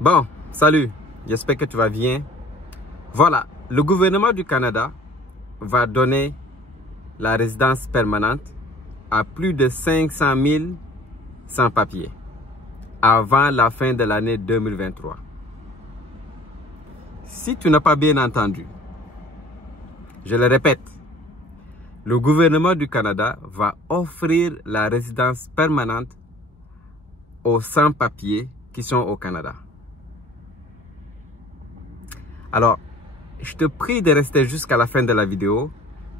Bon, salut, j'espère que tu vas bien. Voilà, le gouvernement du Canada va donner la résidence permanente à plus de 500 000 sans-papiers avant la fin de l'année 2023. Si tu n'as pas bien entendu, je le répète, le gouvernement du Canada va offrir la résidence permanente aux sans-papiers qui sont au Canada. Alors, je te prie de rester jusqu'à la fin de la vidéo,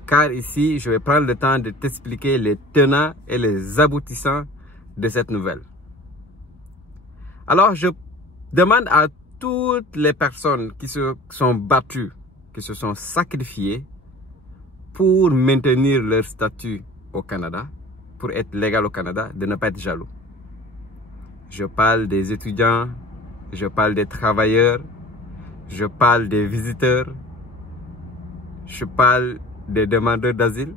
car ici, je vais prendre le temps de t'expliquer les tenants et les aboutissants de cette nouvelle. Alors, je demande à toutes les personnes qui se sont battues, qui se sont sacrifiées pour maintenir leur statut au Canada, pour être légal au Canada, de ne pas être jaloux. Je parle des étudiants, je parle des travailleurs, je parle des visiteurs, je parle des demandeurs d'asile,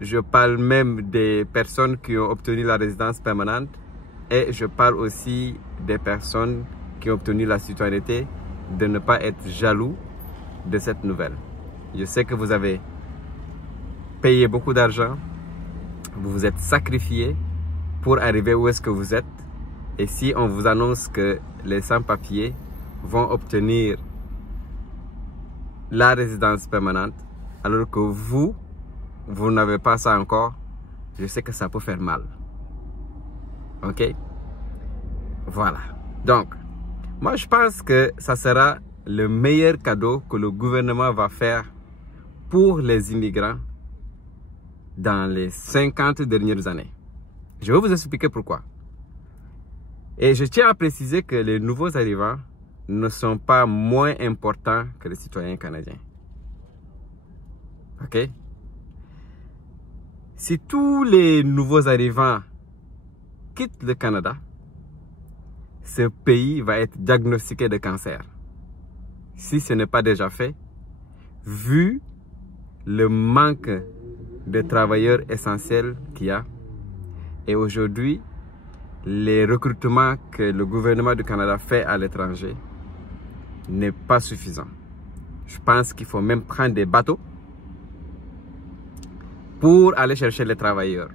je parle même des personnes qui ont obtenu la résidence permanente et je parle aussi des personnes qui ont obtenu la citoyenneté, de ne pas être jaloux de cette nouvelle. Je sais que vous avez payé beaucoup d'argent, vous vous êtes sacrifié pour arriver où est-ce que vous êtes. Et si on vous annonce que les sans-papiers vont obtenir la résidence permanente, alors que vous n'avez pas ça encore, je sais que ça peut faire mal. Ok? Voilà. Donc, moi je pense que ça sera le meilleur cadeau que le gouvernement va faire pour les immigrants dans les 50 dernières années. Je vais vous expliquer pourquoi. Et je tiens à préciser que les nouveaux arrivants ne sont pas moins importants que les citoyens canadiens. Ok? Si tous les nouveaux arrivants quittent le Canada, ce pays va être diagnostiqué de cancer. Si ce n'est pas déjà fait, vu le manque de travailleurs essentiels qu'il y a, et aujourd'hui, les recrutements que le gouvernement du Canada fait à l'étranger n'est pas suffisant. Je pense qu'il faut même prendre des bateaux pour aller chercher les travailleurs.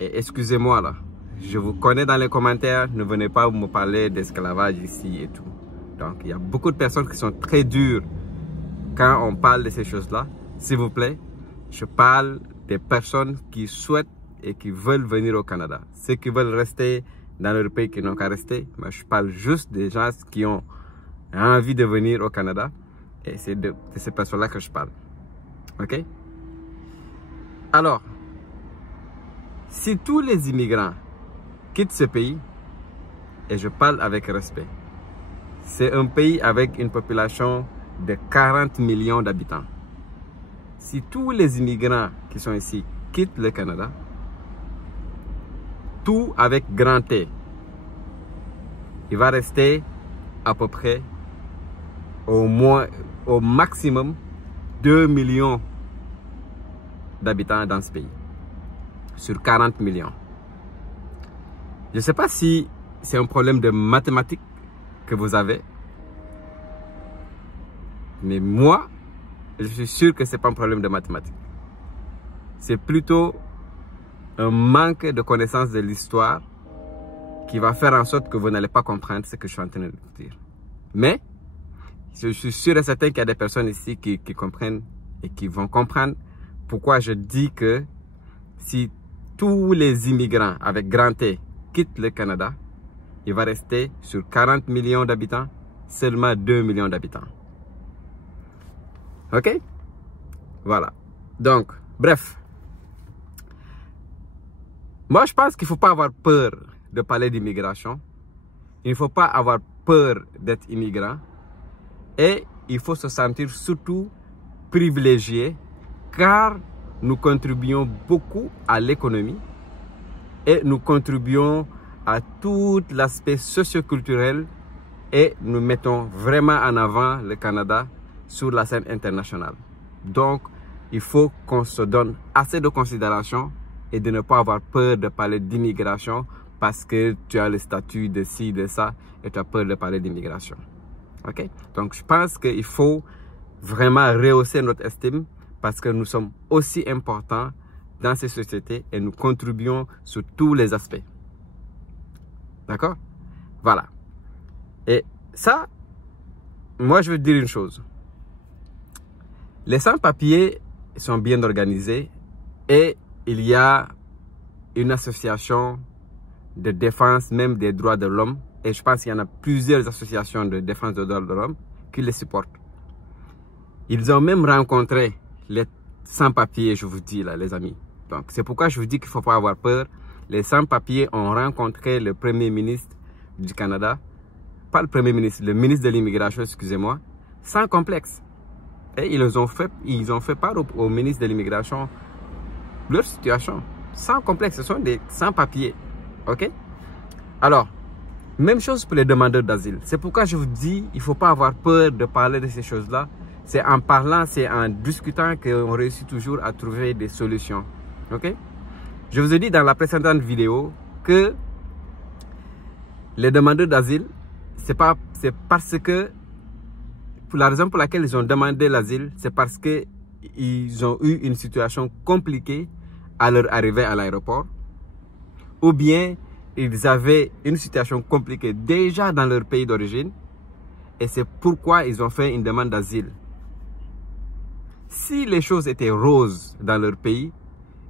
Et excusez-moi là, je vous connais dans les commentaires, ne venez pas me parler d'esclavage ici et tout. Donc il y a beaucoup de personnes qui sont très dures quand on parle de ces choses-là. S'il vous plaît, je parle des personnes qui souhaitent et qui veulent venir au Canada. Ceux qui veulent rester dans leur pays qui n'ont qu'à rester, mais je parle juste des gens qui ont envie de venir au Canada. Et c'est de ces personnes-là que je parle. Ok? Alors, si tous les immigrants quittent ce pays, et je parle avec respect, c'est un pays avec une population de 40 millions d'habitants. Si tous les immigrants qui sont ici quittent le Canada, tout avec grand T, il va rester à peu près au maximum 2 millions d'habitants dans ce pays, sur 40 millions. Je ne sais pas si c'est un problème de mathématiques que vous avez, mais moi, je suis sûr que ce n'est pas un problème de mathématiques. C'est plutôt un manque de connaissance de l'histoire qui va faire en sorte que vous n'allez pas comprendre ce que je suis en train de vous dire. Mais, je suis sûr et certain qu'il y a des personnes ici qui comprennent et qui vont comprendre pourquoi je dis que si tous les immigrants avec grand T quittent le Canada, il va rester sur 40 millions d'habitants, seulement 2 millions d'habitants. Ok? Voilà. Donc, bref. Moi, je pense qu'il ne faut pas avoir peur de parler d'immigration. Il ne faut pas avoir peur d'être immigrant. Et il faut se sentir surtout privilégié, car nous contribuons beaucoup à l'économie et nous contribuons à tout l'aspect socio-culturel et nous mettons vraiment en avant le Canada sur la scène internationale. Donc, il faut qu'on se donne assez de considération et de ne pas avoir peur de parler d'immigration parce que tu as le statut de ci, de ça, et tu as peur de parler d'immigration. Ok? Donc, je pense qu'il faut vraiment rehausser notre estime parce que nous sommes aussi importants dans ces sociétés et nous contribuons sur tous les aspects. D'accord? Voilà. Et ça, moi, je veux dire une chose. Les sans-papiers sont bien organisés et il y a une association de défense même des droits de l'homme. Et je pense qu'il y en a plusieurs associations de défense des droits de l'homme qui les supportent. Ils ont même rencontré les sans-papiers, je vous dis là, les amis. Donc, c'est pourquoi je vous dis qu'il ne faut pas avoir peur. Les sans-papiers ont rencontré le Premier ministre du Canada, pas le Premier ministre, le ministre de l'immigration, excusez-moi, sans complexe. Et ils ont fait part au ministre de l'immigration leur situation, sans complexe. Ce sont des sans-papiers. Ok? Alors, même chose pour les demandeurs d'asile. C'est pourquoi je vous dis, il ne faut pas avoir peur de parler de ces choses-là. C'est en parlant, c'est en discutant qu'on réussit toujours à trouver des solutions. Ok? Je vous ai dit dans la précédente vidéo que les demandeurs d'asile, c'est parce que, pour la raison pour laquelle ils ont demandé l'asile, c'est parce qu'ils ont eu une situation compliquée à leur arrivée à l'aéroport, ou bien ils avaient une situation compliquée déjà dans leur pays d'origine, et c'est pourquoi ils ont fait une demande d'asile. Si les choses étaient roses dans leur pays,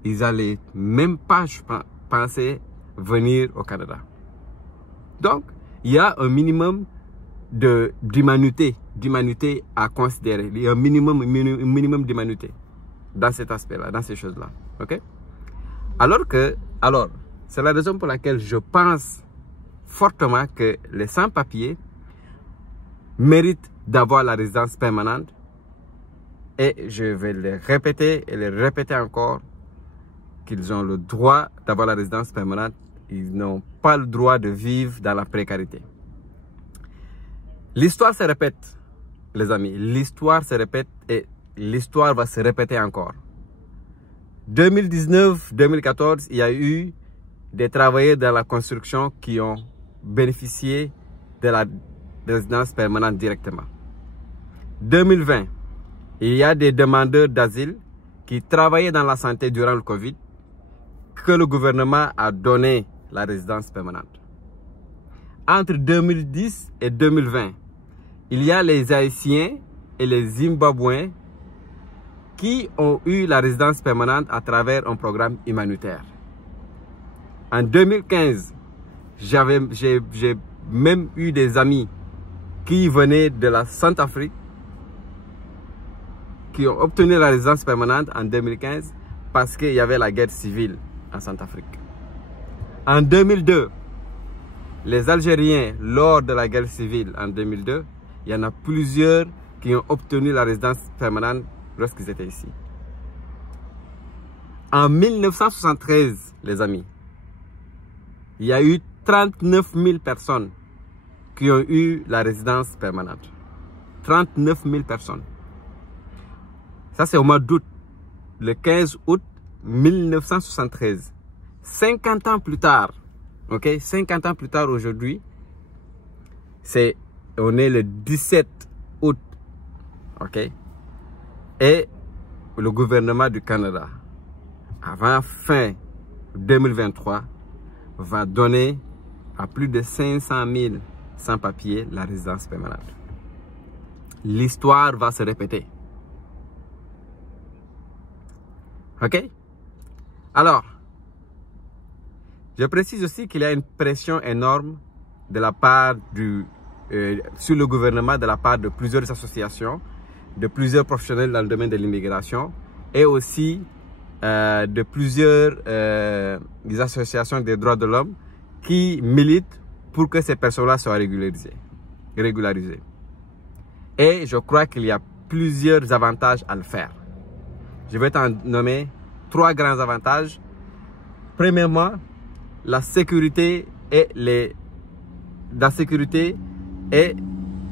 ils n'allaient même pas penser venir au Canada. Donc, il y a un minimum d'humanité à considérer. Il y a un minimum d'humanité dans cet aspect-là, dans ces choses-là. Ok? Alors, c'est la raison pour laquelle je pense fortement que les sans-papiers méritent d'avoir la résidence permanente. Et je vais les répéter et les répéter encore qu'ils ont le droit d'avoir la résidence permanente. Ils n'ont pas le droit de vivre dans la précarité. L'histoire se répète, les amis. L'histoire se répète et l'histoire va se répéter encore. 2019-2014, il y a eu des travailleurs dans la construction qui ont bénéficié de la résidence permanente directement. 2020, il y a des demandeurs d'asile qui travaillaient dans la santé durant le Covid que le gouvernement a donné la résidence permanente. Entre 2010 et 2020, il y a les Haïtiens et les Zimbabwéens qui ont eu la résidence permanente à travers un programme humanitaire. En 2015, j'ai même eu des amis qui venaient de la Centrafrique qui ont obtenu la résidence permanente en 2015 parce qu'il y avait la guerre civile en Centrafrique. En 2002, les Algériens, lors de la guerre civile en 2002, il y en a plusieurs qui ont obtenu la résidence permanente lorsqu'ils étaient ici. En 1973, les amis, il y a eu 39 000 personnes qui ont eu la résidence permanente. 39 000 personnes. Ça, c'est au mois d'août, le 15 août 1973. 50 ans plus tard, ok, 50 ans plus tard aujourd'hui, on est le 17 août, ok, et le gouvernement du Canada, avant fin 2023, va donner à plus de 500 000 sans-papiers la résidence permanente. L'histoire va se répéter. Ok? Alors, je précise aussi qu'il y a une pression énorme de la part sur le gouvernement, de la part de plusieurs associations, de plusieurs professionnels dans le domaine de l'immigration et aussi de plusieurs des associations des droits de l'homme qui militent pour que ces personnes-là soient régularisées. Et je crois qu'il y a plusieurs avantages à le faire. Je vais t'en nommer 3 grands avantages. Premièrement, la sécurité et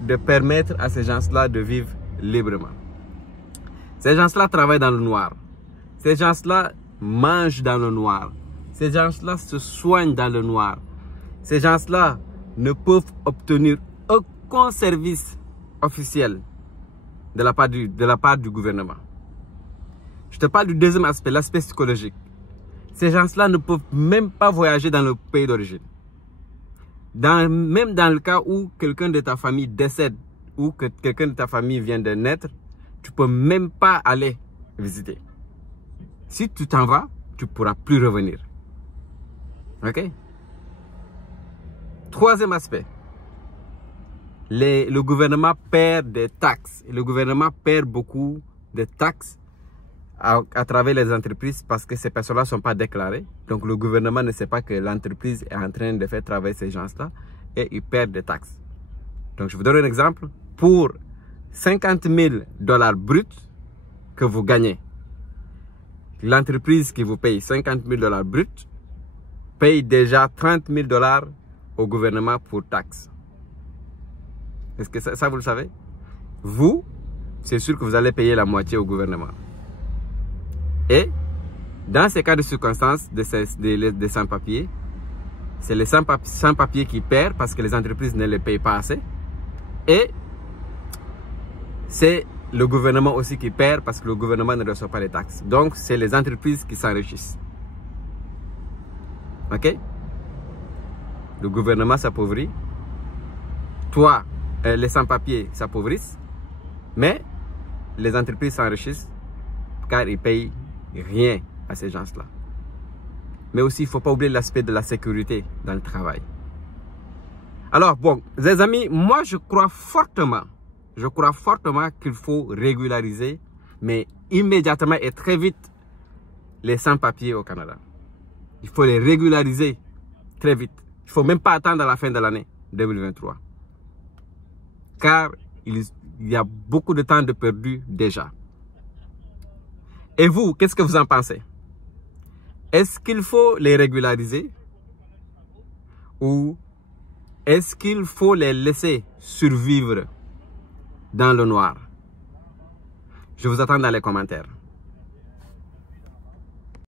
de permettre à ces gens-là de vivre librement. Ces gens-là travaillent dans le noir. Ces gens-là mangent dans le noir. Ces gens-là se soignent dans le noir. Ces gens-là ne peuvent obtenir aucun service officiel de la part du gouvernement. Je te parle du deuxième aspect, l'aspect psychologique. Ces gens-là ne peuvent même pas voyager dans le pays d'origine. Même dans le cas où quelqu'un de ta famille décède ou que quelqu'un de ta famille vient de naître, tu ne peux même pas aller visiter. Si tu t'en vas, tu ne pourras plus revenir. Ok? Troisième aspect. Le gouvernement perd des taxes. Le gouvernement perd beaucoup de taxes à travers les entreprises parce que ces personnes-là ne sont pas déclarées. Donc le gouvernement ne sait pas que l'entreprise est en train de faire travailler ces gens-là et ils perdent des taxes. Donc je vous donne un exemple. Pour 50 000 $ bruts que vous gagnez, l'entreprise qui vous paye 50 000 $ bruts paye déjà 30 000 $ au gouvernement pour taxes. Est-ce que ça vous le savez? Vous, c'est sûr que vous allez payer la moitié au gouvernement. Et dans ces cas de circonstances des sans-papiers, c'est les sans-papiers qui perdent parce que les entreprises ne les payent pas assez. Et c'est le gouvernement aussi qui perd parce que le gouvernement ne reçoit pas les taxes. Donc, c'est les entreprises qui s'enrichissent. Ok? Le gouvernement s'appauvrit. Toi, les sans-papiers s'appauvrissent. Mais les entreprises s'enrichissent car ils payent rien à ces gens-là. Mais aussi, il ne faut pas oublier l'aspect de la sécurité dans le travail. Alors, bon, les amis, moi, je crois fortement qu'il faut régulariser, mais immédiatement et très vite, les sans-papiers au Canada. Il faut les régulariser très vite. Il ne faut même pas attendre à la fin de l'année 2023. Car il y a beaucoup de temps de perdu déjà. Et vous, qu'est-ce que vous en pensez? Est-ce qu'il faut les régulariser? Ou est-ce qu'il faut les laisser survivre dans le noir? Je vous attends dans les commentaires.